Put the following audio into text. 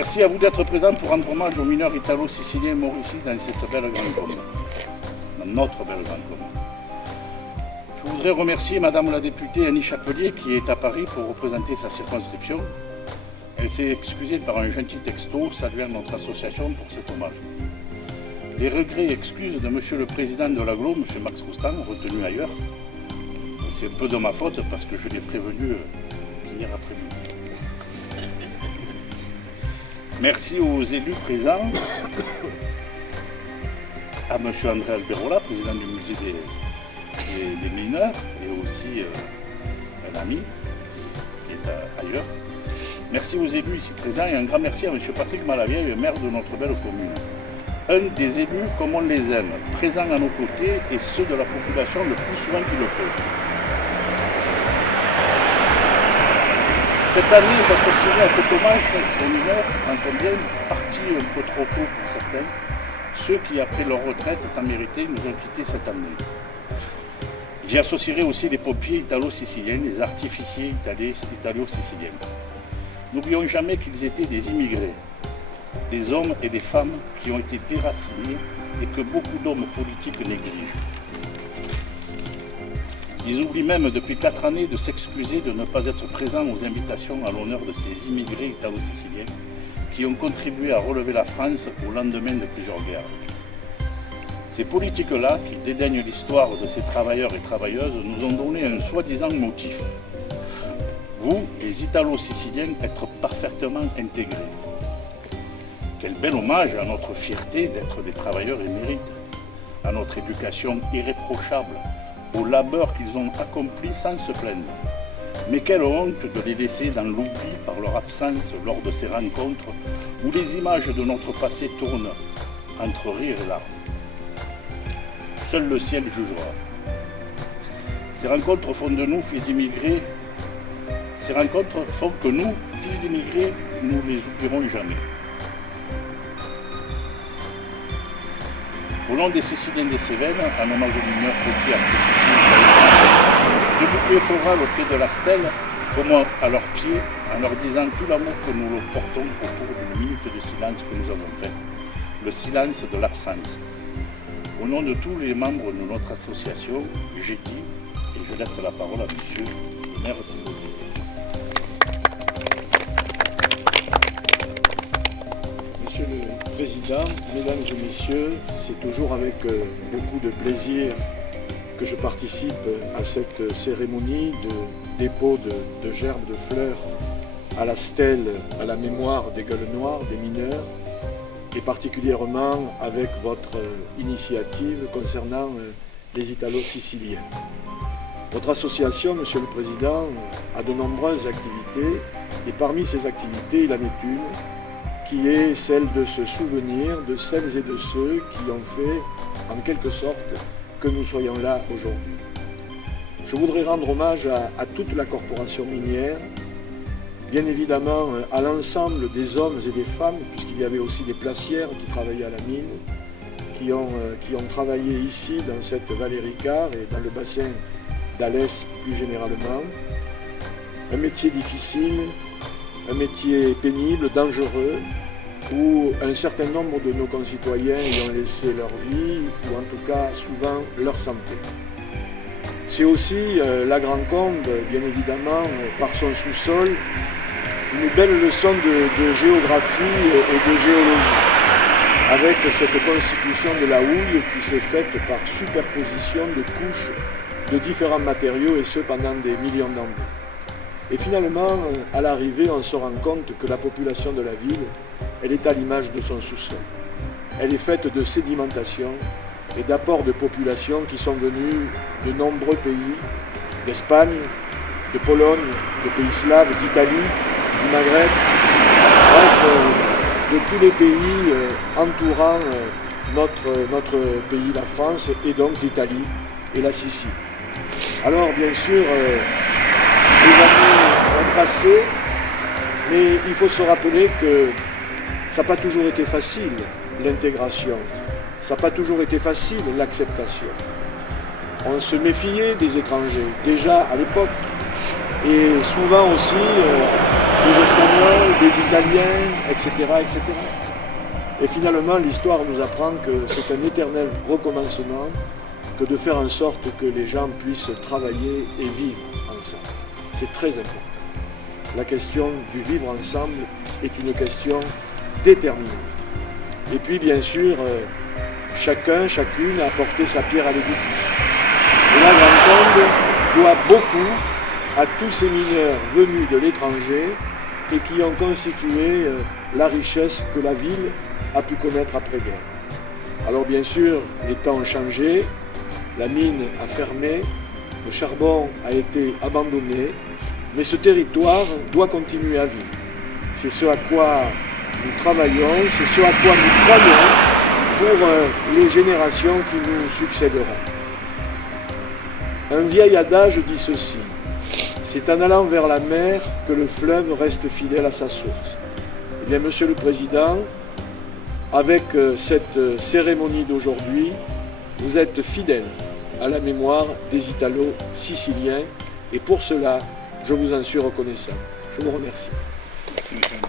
Merci à vous d'être présents pour rendre hommage aux mineurs italo-siciliens morts ici dans cette belle grande combe, dans notre belle grande combe. Je voudrais remercier Madame la députée Annie Chapelier qui est à Paris pour représenter sa circonscription. Elle s'est excusée par un gentil texto saluant notre association pour cet hommage. Les regrets et excuses de Monsieur le Président de l'Agglo, M. Max Roustan, retenu ailleurs. C'est un peu de ma faute parce que je l'ai prévenu hier après-midi. Merci aux élus présents, à M. André Alberola, président du musée des mineurs, et aussi un ami qui est ailleurs. Merci aux élus ici présents et un grand merci à M. Patrick Malavieille, maire de notre belle commune. Un des élus comme on les aime, présents à nos côtés et ceux de la population le plus souvent qu'il le peut. Cette année, j'associerai à cet hommage aux mineurs, quand on vient, parti un peu trop tôt pour certains, ceux qui, après leur retraite étant mérités, nous ont quittés cette année. J'y associerai aussi les pompiers italo-siciliens, les artificiers italo-siciliens. N'oublions jamais qu'ils étaient des immigrés, des hommes et des femmes qui ont été déracinés et que beaucoup d'hommes politiques négligent. Ils oublient même depuis 4 années de s'excuser de ne pas être présents aux invitations à l'honneur de ces immigrés italo-siciliens qui ont contribué à relever la France au lendemain de plusieurs guerres. Ces politiques-là, qui dédaignent l'histoire de ces travailleurs et travailleuses, nous ont donné un soi-disant motif. Vous, les Italo-Siciliens, être parfaitement intégrés. Quel bel hommage à notre fierté d'être des travailleurs émérites, à notre éducation irréprochable, au labeur qu'ils ont accompli sans se plaindre. Mais quelle honte de les laisser dans l'oubli par leur absence lors de ces rencontres où les images de notre passé tournent entre rire et larmes. Seul le ciel jugera. Ces rencontres font de nous, fils d'immigrés, ces rencontres font que nous, fils d'immigrés, nous ne les oublierons jamais. Au nom des Siciliens des Cévennes, en hommage aux mineurs pompiers artificiels, ce bouquet floral au pied de la stèle, comme à leurs pieds, en leur disant tout l'amour que nous leur portons au cours d'une minute de silence que nous avons faite, le silence de l'absence. Au nom de tous les membres de notre association, j'ai dit, et je laisse la parole à monsieur le maire de Saint-Denis. Monsieur le Président, Mesdames et Messieurs, c'est toujours avec beaucoup de plaisir que je participe à cette cérémonie de dépôt de gerbes de fleurs à la stèle à la mémoire des gueules noires, des mineurs, et particulièrement avec votre initiative concernant les Italo-Siciliens. Votre association, Monsieur le Président, a de nombreuses activités, et parmi ces activités, il en est une qui est celle de se souvenir de celles et de ceux qui ont fait, en quelque sorte, que nous soyons là aujourd'hui. Je voudrais rendre hommage à toute la corporation minière, bien évidemment à l'ensemble des hommes et des femmes, puisqu'il y avait aussi des placières qui travaillaient à la mine, qui ont travaillé ici, dans cette vallée Ricard et dans le bassin d'Alès plus généralement. Un métier difficile, un métier pénible, dangereux, où un certain nombre de nos concitoyens y ont laissé leur vie, ou en tout cas souvent leur santé. C'est aussi la Grande Combe, bien évidemment, par son sous-sol, une belle leçon de géographie et de géologie, avec cette constitution de la houille qui s'est faite par superposition de couches de différents matériaux, et ce pendant des millions d'années. Et finalement, à l'arrivée, on se rend compte que la population de la ville, elle est à l'image de son sous-sol. Elle est faite de sédimentation et d'apports de population qui sont venus de nombreux pays, d'Espagne, de Pologne, de pays slaves, d'Italie, du Maghreb, bref, de tous les pays entourant notre pays, la France, et donc l'Italie et la Sicile. Alors, bien sûr, les années ont passé, mais il faut se rappeler que ça n'a pas toujours été facile, l'intégration. Ça n'a pas toujours été facile, l'acceptation. On se méfiait des étrangers, déjà à l'époque. Et souvent aussi, des Espagnols, des Italiens, etc., etc. Et finalement, l'histoire nous apprend que c'est un éternel recommencement que de faire en sorte que les gens puissent travailler et vivre ensemble. C'est très important. La question du vivre ensemble est une question déterminante. Et puis, bien sûr, chacun, chacune a apporté sa pierre à l'édifice. Et la Grande Combe doit beaucoup à tous ces mineurs venus de l'étranger et qui ont constitué la richesse que la ville a pu connaître après-guerre. Alors bien sûr, les temps ont changé, la mine a fermé, le charbon a été abandonné, mais ce territoire doit continuer à vivre. C'est ce à quoi nous travaillons, c'est ce à quoi nous croyons pour les générations qui nous succéderont. Un vieil adage dit ceci: c'est en allant vers la mer que le fleuve reste fidèle à sa source. Eh bien, Monsieur le Président, avec cette cérémonie d'aujourd'hui, vous êtes fidèle à la mémoire des Italo-Siciliens et pour cela, je vous en suis reconnaissant. Je vous remercie. Merci, monsieur.